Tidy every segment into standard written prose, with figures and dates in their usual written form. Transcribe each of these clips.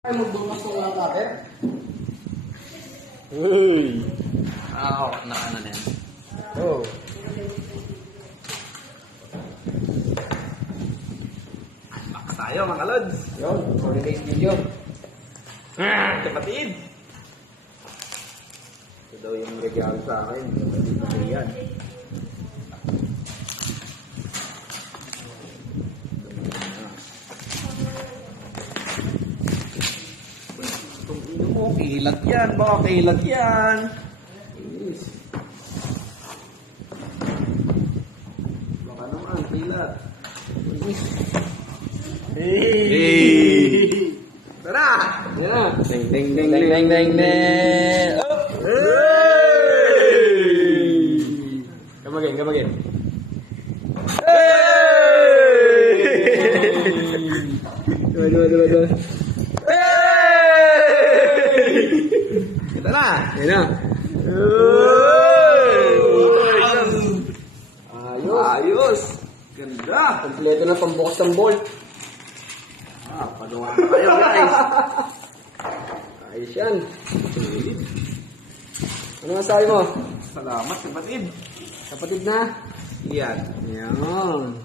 Ay, magbumas ko lang cutter. Uy! Oo, naka na yan. Oh. Unbox tayo mga lods. Yun, holidays video. Kapatid! Ito daw yung regalo sa akin. Kapatid na yan. Itong ino mo, kilat yan. Baka kilat yan. Yes. Baka naman, kilat. Hey! Tara! Yan. Ding ding ding ding ding ding! Up! Hey! Come again, come again. Hey! Dua. Hey! Ito na! Yan na. Ayos. Ayos! Ganda! Kompleto na pambukas ng bolt. Pagawa na kayo guys! Ayos yan. Ano masabi mo? Salamat kapatid! Kapatid na? Yan. Yan.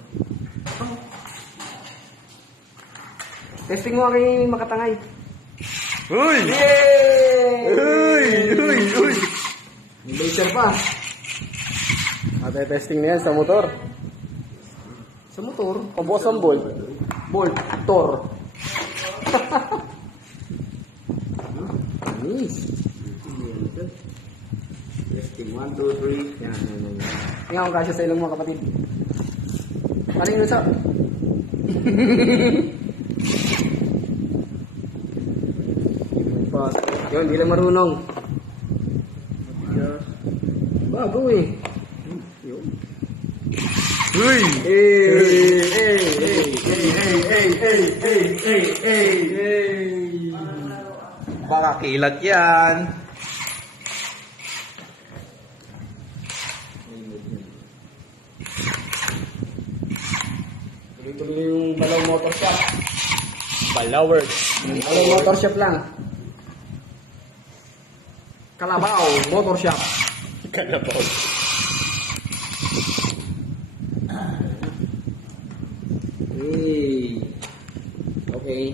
Testing mo aking makatangay. Uy! Yay! Uy! Uy! Uy! May laser pa. Testing na yan sa motor. Sa motor. Pambukas ang bolt. Bolt. Tor. Nice. Testing 1, 2, 3. Yan. Tingnan ko kasya sa ilong mga kapatid. Paling nun sa... Yun, di lang marunong. Bago eh. Uy! Baka kilat yan. Tuloy-tuloy yung Balaw Motor Shop. Balawers. Balaw Motor Shop lang. Kalabaw Motor Shop. Kalabaw. Hey. Okay.